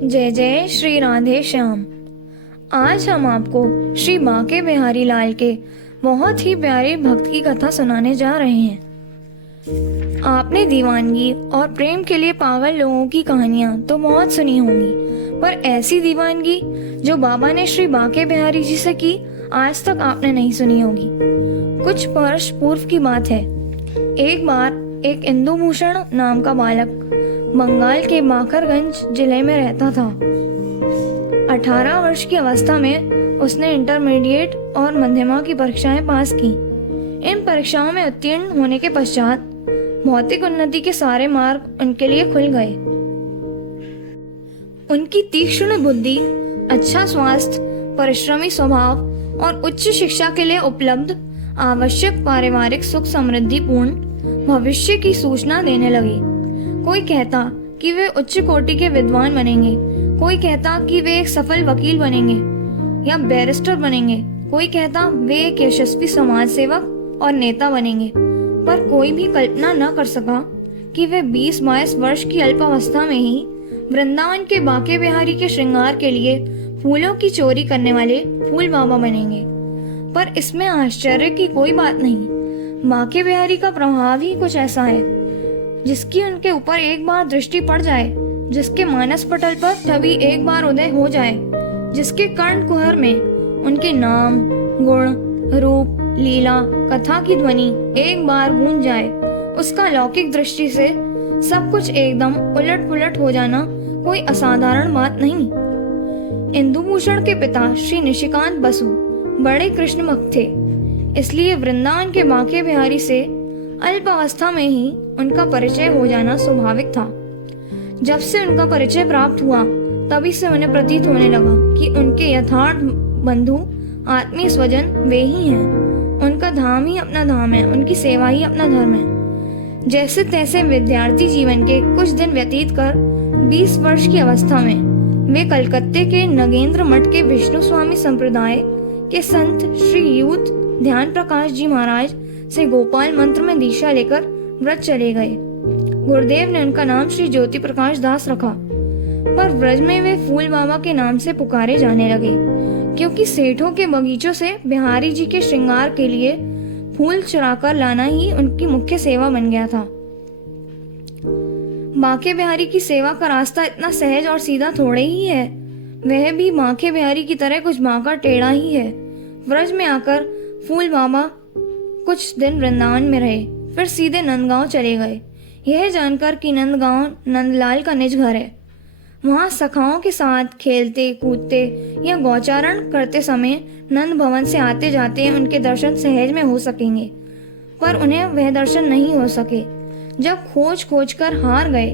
जय जय श्री राधे श्याम। आज हम आपको श्री बांके बिहारी लाल के बहुत ही प्यारे भक्त की कथा सुनाने जा रहे हैं। आपने दीवानगी और प्रेम के लिए पागल लोगों की कहानियां तो बहुत सुनी होंगी, पर ऐसी दीवानगी जो बाबा ने श्री बांके बिहारी जी से की आज तक आपने नहीं सुनी होगी। कुछ वर्ष पूर्व की बात है। एक बार एक इंदुभूषण नाम का बालक बंगाल के बाकरगंज जिले में रहता था। 18 वर्ष की अवस्था में उसने इंटरमीडिएट और मध्यमा की परीक्षाएं पास की। इन परीक्षाओं में उत्तीर्ण होने के पश्चात भौतिक उन्नति के सारे मार्ग उनके लिए खुल गए। उनकी तीक्ष्ण बुद्धि, अच्छा स्वास्थ्य, परिश्रमी स्वभाव और उच्च शिक्षा के लिए उपलब्ध आवश्यक पारिवारिक सुख समृद्धि पूर्ण भविष्य की सूचना देने लगी। कोई कहता कि वे उच्च कोटि के विद्वान बनेंगे, कोई कहता कि वे एक सफल वकील बनेंगे या बैरिस्टर बनेंगे, कोई कहता वे एक यशस्वी समाज सेवक और नेता बनेंगे, पर कोई भी कल्पना न कर सका कि वे 20-22 वर्ष की अल्पावस्था में ही वृंदावन के बांके बिहारी के श्रृंगार के लिए फूलों की चोरी करने वाले फूल बाबा बनेंगे। पर इसमें आश्चर्य की कोई बात नहीं। बांके बिहारी का प्रभाव ही कुछ ऐसा है जिसकी उनके ऊपर एक बार दृष्टि पड़ जाए, जिसके मानस पटल पर छवि एक बार उदय हो जाए, जिसके कर्ण कुहर में उनके नाम, गुण, रूप, लीला, कथा की ध्वनि एक बार गूंज जाए, उसका लौकिक दृष्टि से सब कुछ एकदम उलट पुलट हो जाना कोई असाधारण बात नहीं। इंदुभूषण के पिता श्री निशिकांत बसु बड़े कृष्ण भक्त थे, इसलिए वृंदावन के बांके बिहारी से अल्पावस्था में ही उनका परिचय हो जाना स्वाभाविक था। जब से उनका परिचय प्राप्त हुआ तभी से उन्हें प्रतीत होने लगा कि उनके यथार्थ बंधु, आत्मीय स्वजन वे ही हैं। उनका धाम ही अपना धाम है, उनकी सेवा ही अपना धर्म है। जैसे तैसे विद्यार्थी जीवन के कुछ दिन व्यतीत कर 20 वर्ष की अवस्था में वे कलकत्ते के नगेंद्र मठ के विष्णु स्वामी संप्रदाय के संत श्री यूत ध्यान प्रकाश जी महाराज से गोपाल मंत्र में दीक्षा लेकर व्रत चले गए। गुरुदेव ने उनका नाम श्री ज्योति प्रकाश दास रखा, पर व्रज में वे फूल बाबा के नाम से पुकारे जाने लगे, क्योंकि सेठों के बगीचों से बिहारी जी के श्रृंगार के लिए फूल चुराकर लाना ही उनकी मुख्य सेवा बन गया था। बांके बिहारी की सेवा का रास्ता इतना सहज और सीधा थोड़े ही है, वह भी बांके बिहारी की तरह कुछ बांका टेढ़ा ही है। व्रज में आकर फूल बाबा कुछ दिन वृंदावन में रहे, फिर सीधे नंदगांव चले गए, यह जानकर कि नंदगांव नंदलाल का निज घर है। वहां सखाओं के साथ खेलते कूदते या गौचारण करते समय नंद भवन से आते जाते उनके दर्शन सहज में हो सकेंगे, पर उन्हें वह दर्शन नहीं हो सके। जब खोज खोज कर हार गए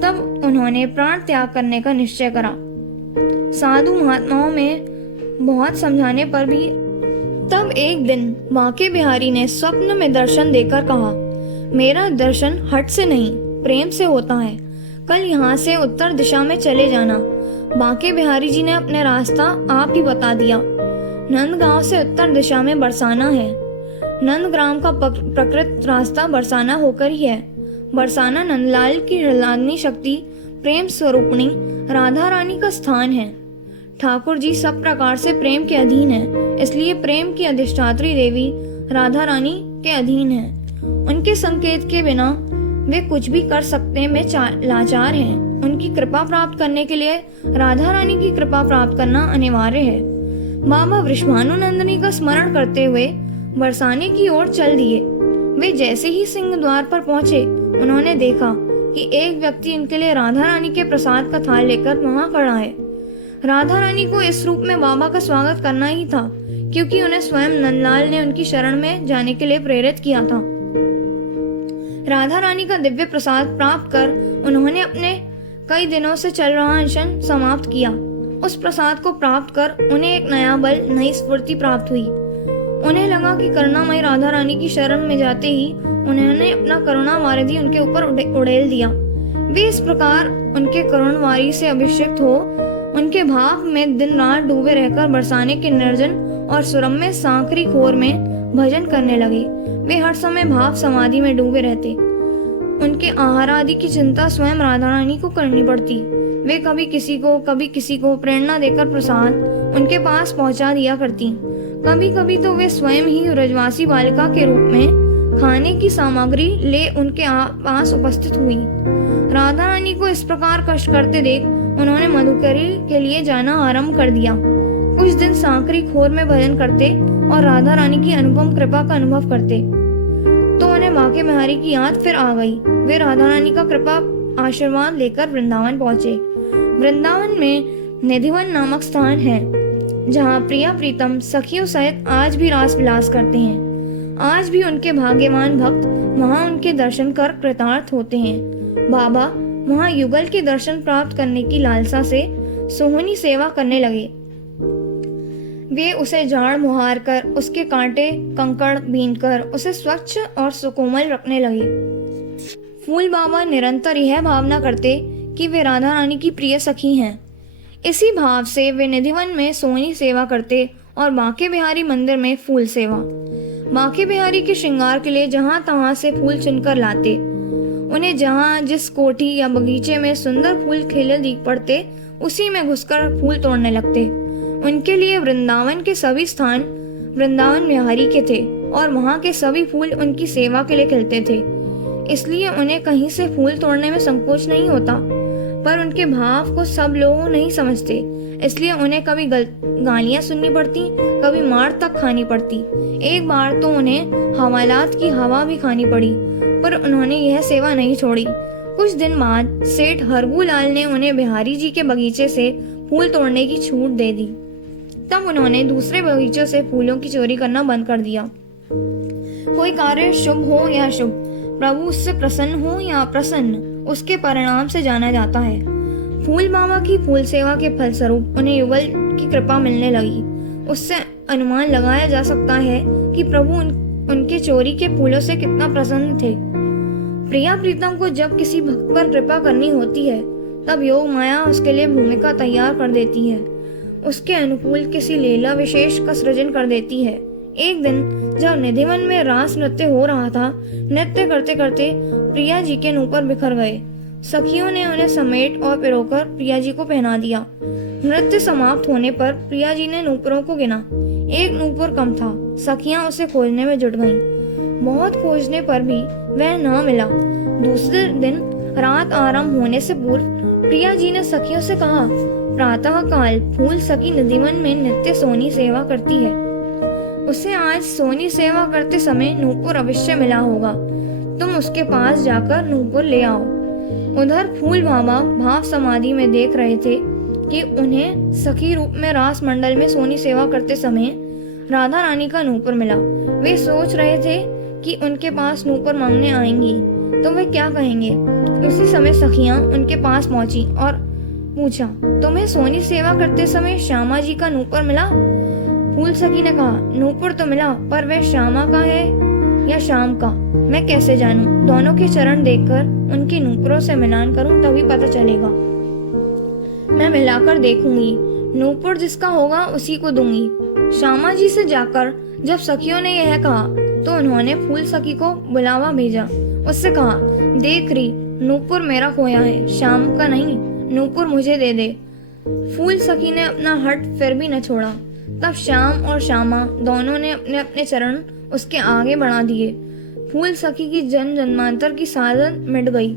तब उन्होंने प्राण त्याग करने का निश्चय करा। साधु महात्माओं में बहुत समझाने पर भी तब एक दिन बांके बिहारी ने स्वप्न में दर्शन देकर कहा, मेरा दर्शन हट से नहीं प्रेम से होता है, कल यहाँ से उत्तर दिशा में चले जाना। बांके बिहारी जी ने अपने रास्ता आप ही बता दिया। नंदगांव से उत्तर दिशा में बरसाना है। नंदग्राम का प्रकृत रास्ता बरसाना होकर ही है। बरसाना नंदलाल की हृदयाग्नि शक्ति प्रेम स्वरूपणी राधा रानी का स्थान है। ठाकुर जी सब प्रकार से प्रेम के अधीन है, इसलिए प्रेम की अधिष्ठात्री देवी राधा रानी के अधीन है। उनके संकेत के बिना वे कुछ भी कर सकने में लाचार हैं। उनकी कृपा प्राप्त करने के लिए राधा रानी की कृपा प्राप्त करना अनिवार्य है। बाबा वृषभानुनंदिनी का स्मरण करते हुए बरसाने की ओर चल दिए। वे जैसे ही सिंह द्वार पर पहुंचे, उन्होंने देखा कि एक व्यक्ति उनके लिए राधा रानी के प्रसाद का थाल लेकर वहां खड़ा है। राधा रानी को इस रूप में बाबा का स्वागत करना ही था, क्योंकि उन्हें स्वयं नंदलाल ने उनकी शरण में जाने के लिए प्रेरित किया था। राधा रानी का दिव्य प्रसाद प्राप्त कर उन्होंने अपने कई दिनों से चल रहा अनशन समाप्त किया। उस प्रसाद को प्राप्त कर उन्हें एक नया बल, नई स्फूर्ति प्राप्त हुई। उन्हें लगा कि करुणामयी राधा रानी की शरण में जाते ही उन्होंने अपना करुणा वारिधि उनके ऊपर उड़ेल दिया। वे इस प्रकार उनके करुण वारी से अभिषेक हो उनके भाव में दिन रात डूबे रहकर बरसाने के निर्जन और सुरम्य सांकरी खोर में भजन करने लगे। वे हर समय भाव समाधि में डूबे रहते। उनके आहार आदि की चिंता स्वयं राधा रानी को करनी पड़ती। वे कभी किसी को प्रेरणा देकर प्रसाद उनके पास पहुंचा दिया करती। कभी कभी तो वे स्वयं ही ब्रजवासी बालिका के रूप में खाने की सामग्री ले उनके पास उपस्थित हुई। राधा रानी को इस प्रकार कष्ट करते देख उन्होंने मधुकरी के लिए जाना आरंभ कर दिया। कुछ दिन सांकरी खोर में भजन करते और राधा रानी की अनुपम कृपा का अनुभव करते तो उन्हें बांके बिहारी की याद फिर आ गई। वे राधा रानी का कृपा आशीर्वाद लेकर वृंदावन पहुंचे। वृंदावन में निधिवन नामक स्थान है जहाँ प्रिया प्रीतम सखियों सहित आज भी रास विलास करते हैं। आज भी उनके भाग्यवान भक्त वहाँ उनके दर्शन कर कृतार्थ होते हैं। बाबा वहाँ युगल के दर्शन प्राप्त करने की लालसा से सोहनी सेवा करने लगे। वे उसे झाड़ मुहार कर उसके कांटे कंकड़ बीनकर उसे स्वच्छ और सुकोमल रखने लगे। फूल बाबा निरंतर यह भावना करते कि वे राधा रानी की प्रिय सखी हैं। इसी भाव से वे निधिवन में सोहनी सेवा करते और बांके बिहारी मंदिर में फूल सेवा। बांके बिहारी के श्रृंगार के लिए जहाँ तहाँ से फूल चुनकर लाते। उन्हें जहाँ जिस कोठी या बगीचे में सुंदर फूल खिले दिख पड़ते उसी में घुसकर फूल तोड़ने लगते। उनके लिए वृंदावन के सभी स्थान वृंदावन बिहारी के थे और वहाँ के सभी फूल उनकी सेवा के लिए खिलते थे। इसलिए उन्हें कहीं से फूल तोड़ने में संकोच नहीं होता। पर उनके भाव को सब लोग नहीं समझते, इसलिए उन्हें कभी गालियां सुननी पड़ती, कभी मार तक खानी पड़ती। एक बार तो उन्हें हवालात की हवा भी खानी पड़ी, पर उन्होंने यह सेवा नहीं छोड़ी। कुछ दिन बाद सेठ हरगू लाल ने उन्हें बिहारी जी के बगीचे से फूल तोड़ने की छूट दे दी। तब उन्होंने दूसरे बगीचों से फूलों की चोरी करना बंद कर दिया। कोई कार्य शुभ हो या शुभ, प्रभु उससे प्रसन्न हो या अप्रसन्न, उसके परिणाम से जाना जाता है। फूल बाबा की फूल सेवा के फलस्वरूप उन्हें युगल की कृपा मिलने लगी। उससे अनुमान लगाया जा सकता है कि प्रभु उनके चोरी के फूलों से कितना प्रसन्न थे। प्रिया प्रीतम को जब किसी भक्त पर कृपा करनी होती है तब योग माया उसके लिए भूमिका तैयार कर देती है, उसके अनुकूल किसी लीला विशेष का सृजन कर देती है। एक दिन जब निधिवन में रास नृत्य हो रहा था, नृत्य करते करते प्रिया जी के नूपुर बिखर गए। सखियों ने उन्हें समेट और पिरोकर प्रिया जी को पहना दिया। नृत्य समाप्त होने पर प्रिया जी ने नूपुरों को गिना, एक नूपुर कम था। सखियां उसे खोजने में जुट गईं। बहुत खोजने पर भी वह न मिला। दूसरे दिन रात आरंभ होने से पूर्व प्रिया जी ने सखियों से कहा, प्रातः काल फूल सखी निधिवन में नित्य सोनी सेवा करती है, उसे आज सोनी सेवा करते समय नूपुर अवश्य मिला होगा। तुम उसके पास जाकर नूपुर ले आओ। उधर फूल बाबा भाव समाधि में देख रहे थे कि उन्हें सखी रूप में रास मंडल में सोनी सेवा करते समय राधा रानी का नूपुर मिला। वे सोच रहे थे कि उनके पास नूपुर मांगने आएंगी तो वे क्या कहेंगे। उसी समय सखियां उनके पास पहुंची और पूछा, तुम्हें सोनी सेवा करते समय श्यामा जी का नूपुर मिला? फूल सखी ने कहा, नूपुर तो मिला, पर वह श्यामा का है या शाम का मैं कैसे जानूं? दोनों के चरण देखकर उनकी नूपुरों से मिलान करूं तभी पता चलेगा। मैं मिलाकर देखूंगी, नूपुर जिसका होगा उसी को दूंगी। श्यामा जी से जाकर जब सखियों ने यह कहा तो उन्होंने फूल सखी को बुलावा भेजा। उससे कहा, देख रही, नूपुर मेरा खोया है, श्याम का नहीं, नूपुर मुझे दे दे। फूल सखी ने अपना हट फिर भी न छोड़ा। तब श्याम और श्यामा दोनों ने अपने अपने चरण उसके आगे बढ़ा दिए। फूल सखी की जन्म जन्मांतर की साधन मिट गई।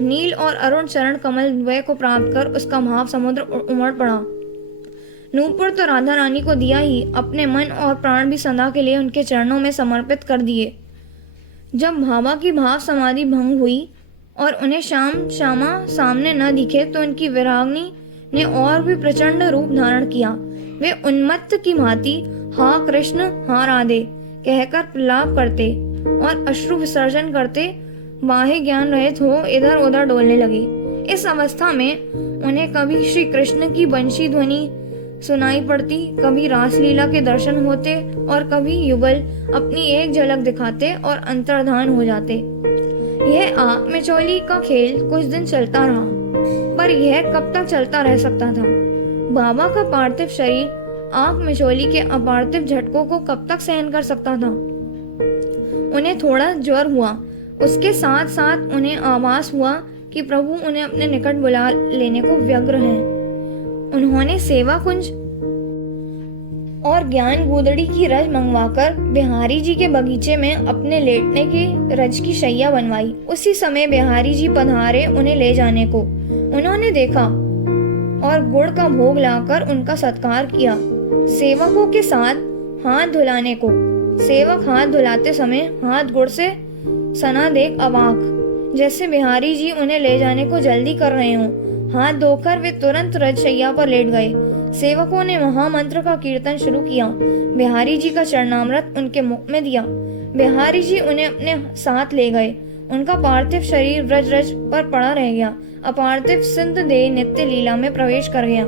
नील और अरुण चरण कमल द्वय को प्राप्त कर उसका भाव समुद्र उमड़ पड़ा। नूपुर तो राधा रानी को दिया ही, अपने मन और प्राण भी सदा के लिए उनके चरणों में समर्पित कर दिए। जब भावा की भाव समाधि भंग हुई और उन्हें श्यामा सामने न दिखे तो उनकी विरागनी ने और भी प्रचंड रूप धारण किया। वे उन्मत्त की भांति हाँ कृष्ण हाँ राधे कहकर प्रलाप करते और अश्रु विसर्जन करते बाह्य ज्ञान रहित हो इधर उधर डोलने लगे। इस अवस्था में उन्हें कभी श्री कृष्ण की बंशी ध्वनि सुनाई पड़ती, कभी रासलीला के दर्शन होते और कभी युगल अपनी एक झलक दिखाते और अंतर्धान हो जाते। यह आंख में चोली का खेल कुछ दिन चलता रहा, पर यह कब तक चलता रह सकता था? बाबा का पार्थिव शरीर आंख में चोली के अपार्थिव झटकों को कब तक सहन कर सकता था? उन्हें थोड़ा ज्वर हुआ, उसके साथ साथ उन्हें आभास हुआ कि प्रभु उन्हें अपने निकट बुला लेने को व्यग्र हैं। उन्होंने सेवा कुंज और ज्ञान गूदड़ी की रज मंगवाकर बिहारी जी के बगीचे में अपने लेटने की रज की शैया बनवाई। उसी समय बिहारी जी पधारे उन्हें ले जाने को। उन्होंने देखा और गुड़ का भोग लाकर उनका सत्कार किया। सेवकों के साथ हाथ धुलाने को। सेवक हाथ धुलाते समय हाथ गुड़ से सना देख अवाक, जैसे बिहारी जी उन्हें ले जाने को जल्दी कर रहे हों। हाथ धोकर वे तुरंत रजशैया पर लेट गए। सेवकों ने महामंत्र का कीर्तन शुरू किया। बिहारी जी का चरणामृत उनके मुख में दिया। बिहारी जी उन्हें अपने साथ ले गए। उनका पार्थिव शरीर व्रज रज पर पड़ा रह गया। अपार्थिव सिंध देह नित्य लीला में प्रवेश कर गया।